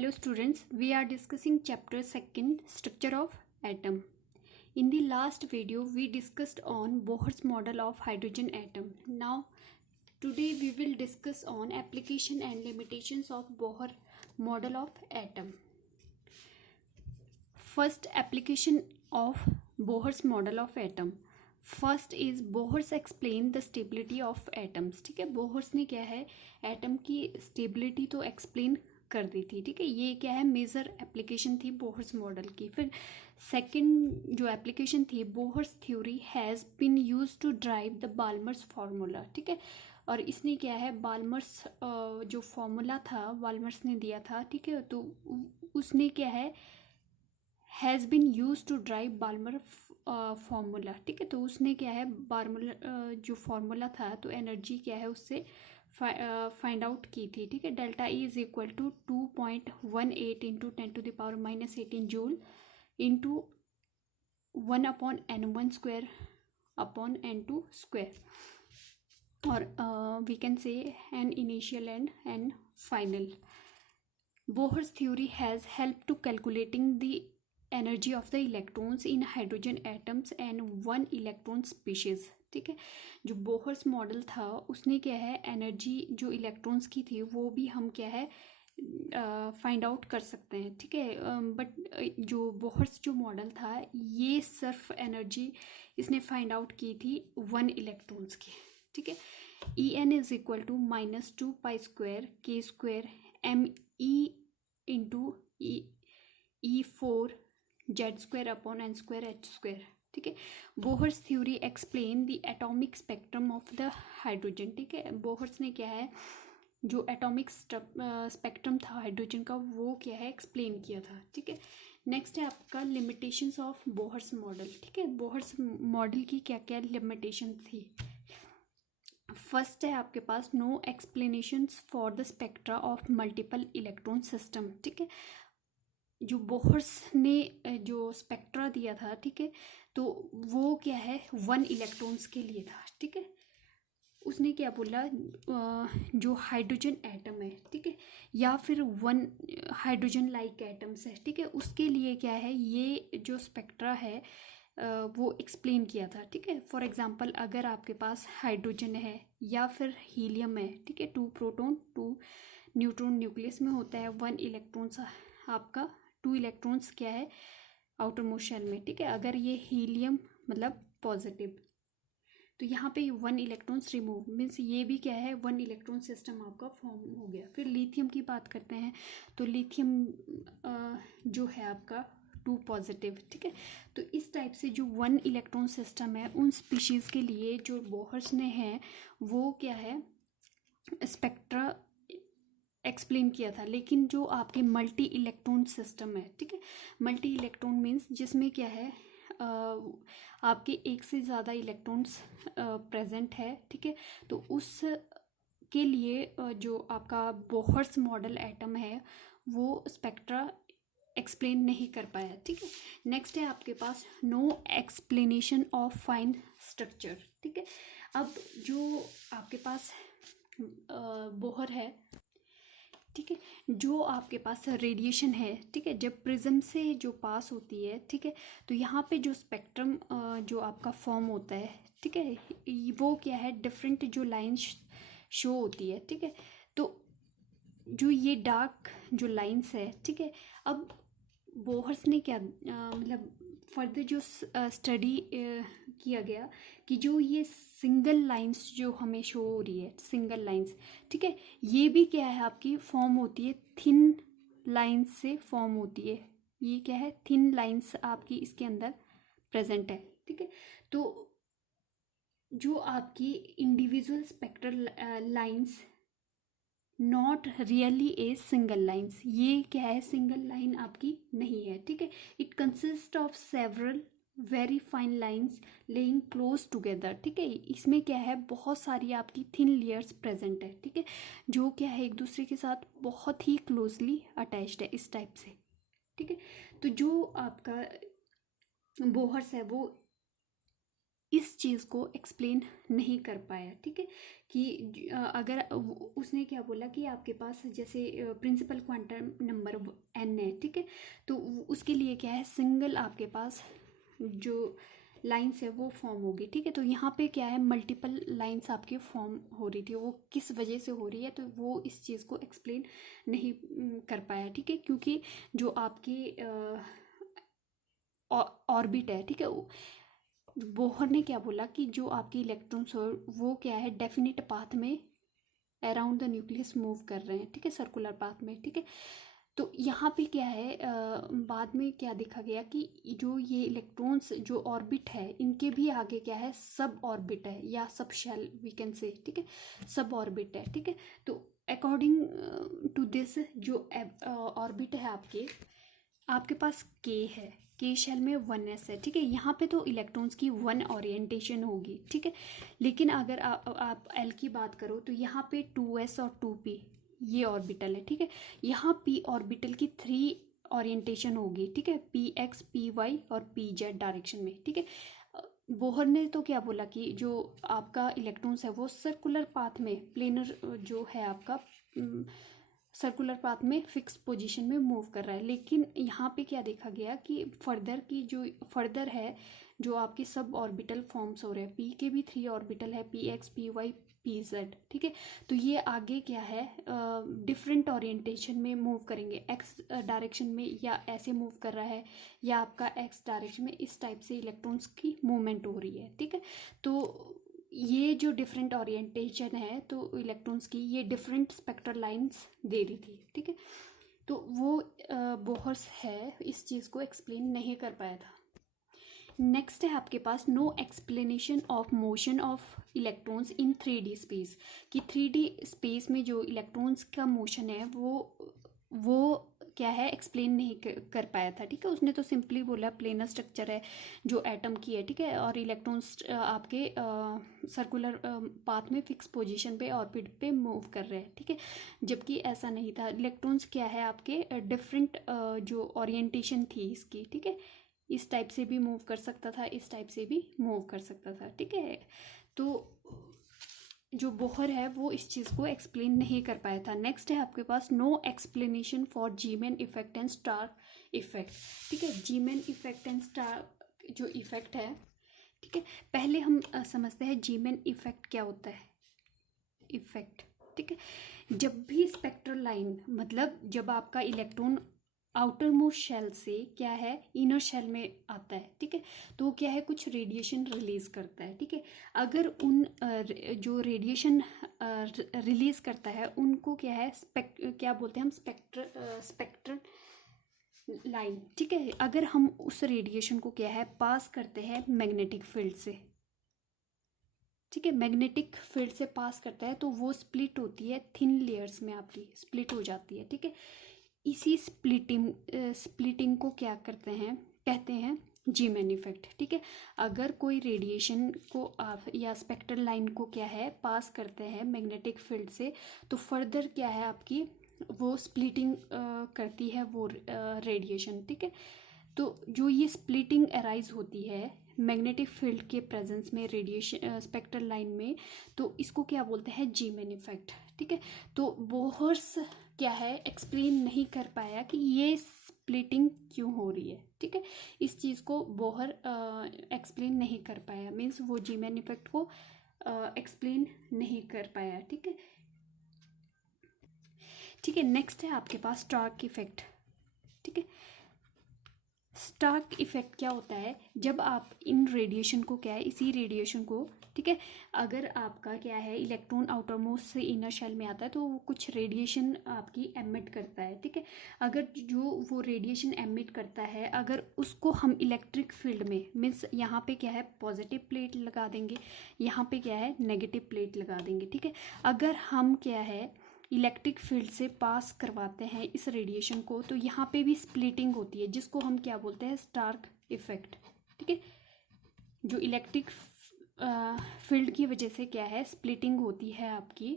Hello students, we are discussing chapter 2 structure of atom. In the last video we discussed on Bohr's model of hydrogen atom. Now today we will discuss on application and limitations of Bohr model of atom. First, application of Bohr's model of atom. First is Bohr's explain the stability of atoms. ठीक है, Bohr's ने क्या है atom की stability तो explain कर दी थी. ठीक है, ये क्या है मेजर एप्लीकेशन थी बोहर्स मॉडल की. फिर सेकंड जो एप्लीकेशन थी, Bohr's theory has been use to drive the Balmer's formula. ठीक है, और इसने क्या है बाल्मर्स जो फार्मूला था बाल्मर्स ने दिया था. ठीक है, तो उसने क्या है has been use to drive Balmer formula. ठीक है, तो उसने क्या है बार्मूला जो फार्मूला था तो एनर्जी क्या है उससे फाइंड आउट की थी. ठीक है, delta E is equal to 2.18 into 10⁻⁻18 joule into 1/n1 square upon n2 square, और we can say n initial and final. Bohr's theory has helped to calculating the energy of the electrons in hydrogen atoms and one electron species. ठीक है, जो Bohr's model था उसने क्या है energy जो electrons की थी वो भी हम क्या है फाइंड आउट कर सकते हैं. ठीक है, बट जो बोहर्स जो मॉडल था ये सिर्फ एनर्जी इसने फाइंड आउट की थी वन इलेक्ट्रॉन्स की. ठीक है, E n is equal to -2 pi square k square m e into E4 Z square upon n square h square. ठीक है, Bohr's theory explain the atomic spectrum of the hydrogen. ठीक है, Bohr's ने क्या है जो एटॉमिक स्पेक्ट्रम था hydrogen का वो क्या है एक्सप्लेन किया था. ठीक है, नेक्स्ट है आपका लिमिटेशंस ऑफ बोहर्स मॉडल. ठीक है, बोहर्स मॉडल की क्या क्या लिमिटेशन थी. फर्स्ट है आपके पास no explanations for the spectra of multiple electron system. ठीक है, जो बोहर्स ने जो स्पेक्ट्रा दिया था ठीक है तो वो क्या है वन इलेक्ट्रॉन्स के लिए था. ठीक है, उसने क्या बोला जो हाइड्रोजन एटम है ठीक है या फिर वन हाइड्रोजन लाइक एटम्स है ठीक है उसके लिए क्या है ये जो स्पेक्ट्रा है वो एक्सप्लेन किया था. ठीक है, फॉर एग्जांपल अगर आपके पास हाइड्रोजन है या फिर हीलियम है ठीक है 2 प्रोटॉन 2 न्यूट्रॉन न्यूक्लियस में होता है 1 इलेक्ट्रॉन्स आपका 2 इलेक्ट्रॉन्स क्या है आउटर मोस्ट शेल में. ठीक है, अगर ये हीलियम मतलब पॉजिटिव तो यहाँ पे 1 इलेक्ट्रॉन्स रिमूव मीन्स ये भी क्या है 1 इलेक्ट्रॉन सिस्टम आपका फॉर्म हो गया. फिर लिथियम की बात करते हैं तो लिथियम जो है आपका 2 पॉजिटिव. ठीक है, तो इस टाइप से जो 1 इलेक्ट्रॉन सिस्टम है उन स्पीशीज़ के लिए जो बोहर्स ने है वो क्या है स्पेक्ट्रा एक्सप्लेन किया था. लेकिन जो आपके मल्टी इलेक्ट्रॉन सिस्टम है ठीक है मल्टी इलेक्ट्रॉन मीन्स जिसमें क्या है आपके एक से ज़्यादा इलेक्ट्रॉन्स प्रेजेंट है. ठीक है, तो उस के लिए जो आपका बोहर्स मॉडल एटम है वो स्पेक्ट्रा एक्सप्लेन नहीं कर पाया. ठीक है, नेक्स्ट है आपके पास no explanation of fine structure. ठीक है, अब जो आपके पास बोहर है ठीक है जो आपके पास रेडिएशन है ठीक है जब प्रिज्म से जो पास होती है ठीक है तो यहाँ पे जो स्पेक्ट्रम जो आपका फॉर्म होता है ठीक है वो क्या है डिफरेंट जो लाइंस शो होती है. ठीक है, तो जो ये डार्क जो लाइंस है ठीक है अब बोहर्स ने क्या मतलब फर्दर जो स्टडी किया गया कि जो ये सिंगल लाइंस जो हमें शो हो रही है सिंगल लाइंस ठीक है ये भी क्या है आपकी फॉर्म होती है थिन लाइंस से फॉर्म होती है. ये क्या है थिन लाइंस आपकी इसके अंदर प्रेजेंट है. ठीक है, तो जो आपकी individual spectral lines not really a single lines ये क्या है सिंगल लाइन आपकी नहीं है. ठीक है, it consist of several very fine lines laying close together. ठीक है, इसमें क्या है बहुत सारी आपकी थिन लेयर्स प्रेजेंट है. ठीक है, जो क्या है एक दूसरे के साथ बहुत ही क्लोजली अटैच्ड है इस टाइप से. ठीक है, तो जो आपका बोहर्स है वो इस चीज़ को एक्सप्लेन नहीं कर पाया, ठीक है। कि अगर उसने क्या बोला कि आपके पास जैसे प्रिंसिपल क्वांटम नंबर n है, ठीक है, तो उसके लिए क्या है, सिंगल आपके पास जो लाइंस है वो फॉर्म होगी, ठीक है। तो यहाँ पे क्या है, मल्टीपल लाइंस आपकी फॉर्म हो रही थी, वो किस वजह से हो रही है, तो वो इस चीज़ को एक्सप्लेन नहीं कर पाया, ठीक है। क्योंकि जो आपकी ऑर्बिट है, ठीक है, बोहर ने क्या बोला कि जो आपकी इलेक्ट्रॉन्स हो वो क्या है, डेफिनेट पाथ में अराउंड द न्यूक्लियस मूव कर रहे हैं, ठीक है, सर्कुलर पाथ में, ठीक है। तो यहाँ पे क्या है, बाद में क्या देखा गया कि जो ये इलेक्ट्रॉन्स जो ऑर्बिट है इनके भी आगे क्या है, सब ऑर्बिट है या सब शेल वी कैन से, ठीक है, सब ऑर्बिट है, ठीक है। तो अकॉर्डिंग टू दिस जो ऑर्बिट है आपके पास के है, के शेल में 1s है, ठीक है। यहाँ पे तो इलेक्ट्रॉन्स की 1 ओरिएंटेशन होगी, ठीक है। लेकिन अगर आप एल की बात करो तो यहाँ पे 2s और 2p ये ऑर्बिटल है, ठीक है। यहाँ p ऑर्बिटल की 3 ओरिएंटेशन होगी, ठीक है, px py और pz डायरेक्शन में, ठीक है। बोहर ने तो क्या बोला कि जो आपका इलेक्ट्रॉन्स है वो सर्कुलर पाथ में, प्लेनर जो है आपका सर्कुलर पाथ में फिक्स पोजीशन में मूव कर रहा है। लेकिन यहाँ पे क्या देखा गया कि फर्दर है जो आपके सब ऑर्बिटल फॉर्म्स हो रहे हैं, पी के भी 3 ऑर्बिटल है, p x p y p z, ठीक है। तो ये आगे क्या है, डिफरेंट ओरिएंटेशन में मूव करेंगे, एक्स डायरेक्शन में या ऐसे मूव कर रहा है, या आपका एक्स डायरेक्शन में, इस टाइप से इलेक्ट्रॉन्स की मूवमेंट हो रही है, ठीक है। तो ये जो डिफरेंट ओरिएंटेशन है तो इलेक्ट्रॉन्स की, ये डिफरेंट स्पेक्ट्रल लाइंस दे रही थी, ठीक है। तो वो बोहर्स है इस चीज़ को एक्सप्लेन नहीं कर पाया था। नेक्स्ट है आपके पास no explanation of motion of electrons in 3D space, कि 3D स्पेस में जो इलेक्ट्रॉन्स का मोशन है वो क्या है, एक्सप्लेन नहीं कर पाया था, ठीक है। उसने तो सिंपली बोला प्लेनर स्ट्रक्चर है जो एटम की है, ठीक है, और इलेक्ट्रॉन्स आपके सर्कुलर पाथ में फिक्स पोजीशन पे ऑर्बिट पे मूव कर रहे हैं, ठीक है। जबकि ऐसा नहीं था, इलेक्ट्रॉन्स क्या है आपके डिफरेंट जो ओरिएंटेशन थी इसकी, ठीक है, इस टाइप से भी मूव कर सकता था, इस टाइप से भी मूव कर सकता था, ठीक है। तो जो बोहर है वो इस चीज़ को एक्सप्लेन नहीं कर पाया था। नेक्स्ट है आपके पास no explanation for Zeeman effect and Stark effect, ठीक है। जीमैन इफेक्ट एंड स्टार जो इफेक्ट है, ठीक है, पहले हम समझते हैं जीमैन इफेक्ट क्या होता है। इफेक्ट, ठीक है, जब भी स्पेक्ट्रल लाइन, मतलब जब आपका इलेक्ट्रॉन आउटर मोस्ट शेल से क्या है, इनर शेल में आता है, ठीक है, तो वो क्या है, कुछ रेडिएशन रिलीज करता है, ठीक है। अगर उन जो रेडिएशन रिलीज करता है उनको क्या है, क्या बोलते हैं हम, स्पेक्ट्रल लाइन, ठीक है। अगर हम उस रेडिएशन को क्या है, पास करते हैं मैग्नेटिक फील्ड से, ठीक है, मैग्नेटिक फील्ड से पास करता है, तो वो स्प्लिट होती है थिन लेयर्स में, आपकी स्प्लिट हो जाती है, ठीक है। इसी स्प्लिटिंग को क्या करते हैं, कहते हैं जीमैन इफेक्ट, ठीक है। अगर कोई रेडिएशन को आप या स्पेक्ट्रल लाइन को क्या है, पास करते हैं मैग्नेटिक फील्ड से, तो फर्दर क्या है आपकी, वो स्प्लिटिंग करती है वो रेडिएशन, ठीक है। तो जो ये स्प्लिटिंग अराइज होती है मैग्नेटिक फील्ड के प्रेजेंस में रेडिएशन स्पेक्ट्रल लाइन में, तो इसको क्या बोलते हैं, जीमैन इफेक्ट, ठीक है। तो बोहर्स क्या है, एक्सप्लेन नहीं कर पाया कि ये स्प्लिटिंग क्यों हो रही है, ठीक है। इस चीज़ को बोहर एक्सप्लेन नहीं कर पाया, मीन्स वो जीमैन इफेक्ट को एक्सप्लेन नहीं कर पाया, ठीक है। ठीक है, नेक्स्ट है आपके पास स्टार्क इफेक्ट, ठीक है। स्टार्क इफेक्ट क्या होता है, जब आप इन रेडिएशन को क्या है, इसी रेडिएशन को, ठीक है, अगर आपका क्या है इलेक्ट्रॉन आउटर मोस्ट से इनर शेल में आता है तो वो कुछ रेडिएशन आपकी एमिट करता है, ठीक है। अगर जो वो रेडिएशन एमिट करता है, अगर उसको हम इलेक्ट्रिक फील्ड में, मीन्स यहाँ पे क्या है पॉजिटिव प्लेट लगा देंगे, यहाँ पे क्या है नेगेटिव प्लेट लगा देंगे, ठीक है। अगर हम क्या है इलेक्ट्रिक फील्ड से पास करवाते हैं इस रेडिएशन को, तो यहाँ पे भी स्प्लिटिंग होती है, जिसको हम क्या बोलते हैं, स्टार्क इफेक्ट, ठीक है। जो इलेक्ट्रिक फील्ड की वजह से क्या है, स्प्लिटिंग होती है आपकी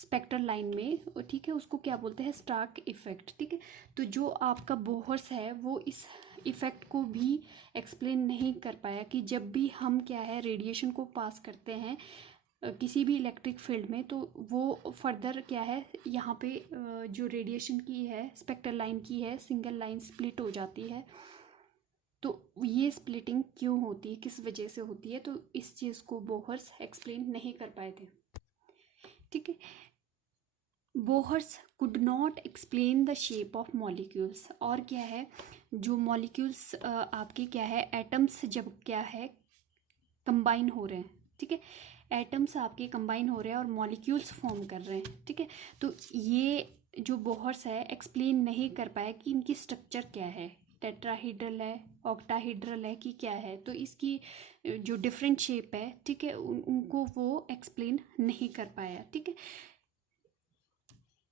स्पेक्ट्रल लाइन में, ठीक है, उसको क्या बोलते हैं, स्टार्क इफेक्ट, ठीक है। तो जो आपका बोहर्स है वो इस इफेक्ट को भी एक्सप्लेन नहीं कर पाया कि जब भी हम क्या है रेडिएशन को पास करते हैं किसी भी इलेक्ट्रिक फील्ड में, तो वो फर्दर क्या है यहाँ पे जो रेडिएशन की है स्पेक्ट्रल लाइन की है सिंगल लाइन स्प्लिट हो जाती है। तो ये स्प्लिटिंग क्यों होती है, किस वजह से होती है, तो इस चीज़ को बोहर्स एक्सप्लेन नहीं कर पाए थे, ठीक है। Bohr's could not explain the shape of molecules, और क्या है जो मॉलिक्यूल्स आपके क्या है एटम्स जब क्या है कंबाइन हो रहे हैं, ठीक है, एटम्स आपके कंबाइन हो रहे हैं और मॉलिक्यूल्स फॉर्म कर रहे हैं, ठीक है। तो ये जो बोहर्स है एक्सप्लेन नहीं कर पाया कि इनकी स्ट्रक्चर क्या है, टेट्राहीड्रल है, ऑक्टाहीड्रल है कि क्या है, तो इसकी जो डिफरेंट शेप है, ठीक है, उनको वो एक्सप्लेन नहीं कर पाया, ठीक है।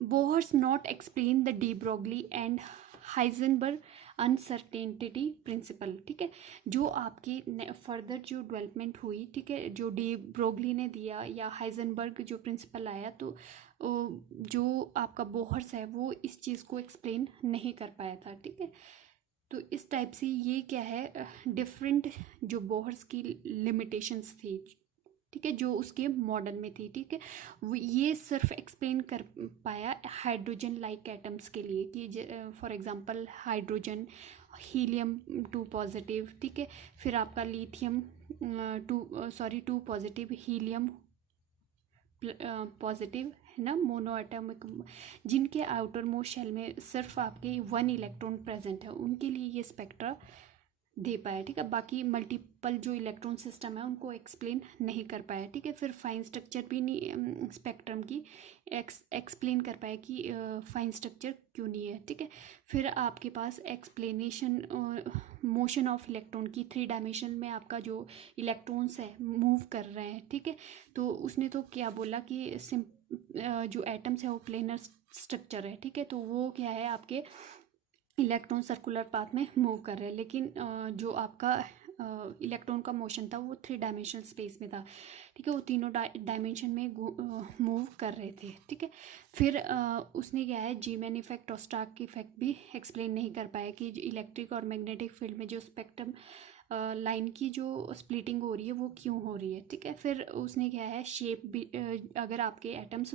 Bohr's not explain the de Broglie and Heisenberg uncertainty principle, ठीक है। जो आपकी फर्दर जो डेवलपमेंट हुई, ठीक है, जो डी ब्रोगली ने दिया या हाइजेनबर्ग जो प्रिंसिपल आया, तो जो आपका बोहर्स है वो इस चीज़ को एक्सप्लेन नहीं कर पाया था, ठीक है। तो इस टाइप से ये क्या है डिफरेंट जो बोहर्स की लिमिटेशंस थी, ठीक है, जो उसके मॉडल में थी, ठीक है। वो ये सिर्फ एक्सप्लेन कर पाया हाइड्रोजन लाइक एटम्स के लिए कि for example hydrogen helium 2 positive, ठीक है, फिर आपका लिथियम 2 पॉजिटिव, हीलियम पॉजिटिव है ना, मोनो एटॉमिक, जिनके आउटर मोस्ट शेल में सिर्फ आपके 1 इलेक्ट्रॉन प्रेजेंट है, उनके लिए ये स्पेक्ट्रा दे पाया, ठीक है। बाकी मल्टीपल जो इलेक्ट्रॉन सिस्टम है उनको एक्सप्लेन नहीं कर पाया, ठीक है। फिर फाइन स्ट्रक्चर भी नहीं स्पेक्ट्रम की एक्सप्लेन कर पाया कि फाइन स्ट्रक्चर क्यों नहीं है, ठीक है। फिर आपके पास एक्सप्लेनेशन मोशन ऑफ इलेक्ट्रॉन की 3 डायमेंशन में आपका जो इलेक्ट्रॉन्स है मूव कर रहे हैं, ठीक है। तो उसने तो क्या बोला कि जो एटम्स है वो प्लेनर स्ट्रक्चर है, ठीक है, तो वो क्या है आपके इलेक्ट्रॉन सर्कुलर पाथ में मूव कर रहे हैं, लेकिन जो आपका इलेक्ट्रॉन का मोशन था वो 3 डायमेंशनल स्पेस में था, ठीक है, वो तीनों डायमेंशन में मूव कर रहे थे, ठीक है। फिर उसने क्या है जीमैन इफेक्ट और स्टार्क इफेक्ट भी एक्सप्लेन नहीं कर पाया कि इलेक्ट्रिक और मैग्नेटिक फील्ड में जो स्पेक्ट्रम लाइन की जो स्प्लिटिंग हो रही है वो क्यों हो रही है, ठीक है। फिर उसने क्या है शेप भी अगर आपके एटम्स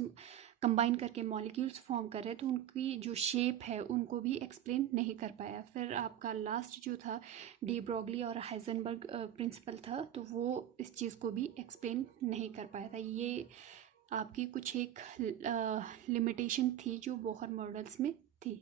कंबाइन करके मॉलिक्यूल्स फॉर्म कर रहे हैं तो उनकी जो शेप है उनको भी एक्सप्लेन नहीं कर पाया। फिर आपका लास्ट जो था डी ब्रोगली और हाइजेनबर्ग प्रिंसिपल था, तो वो इस चीज़ को भी एक्सप्लेन नहीं कर पाया था। ये आपकी कुछ एक लिमिटेशन थी जो बोहर मॉडल्स में थी।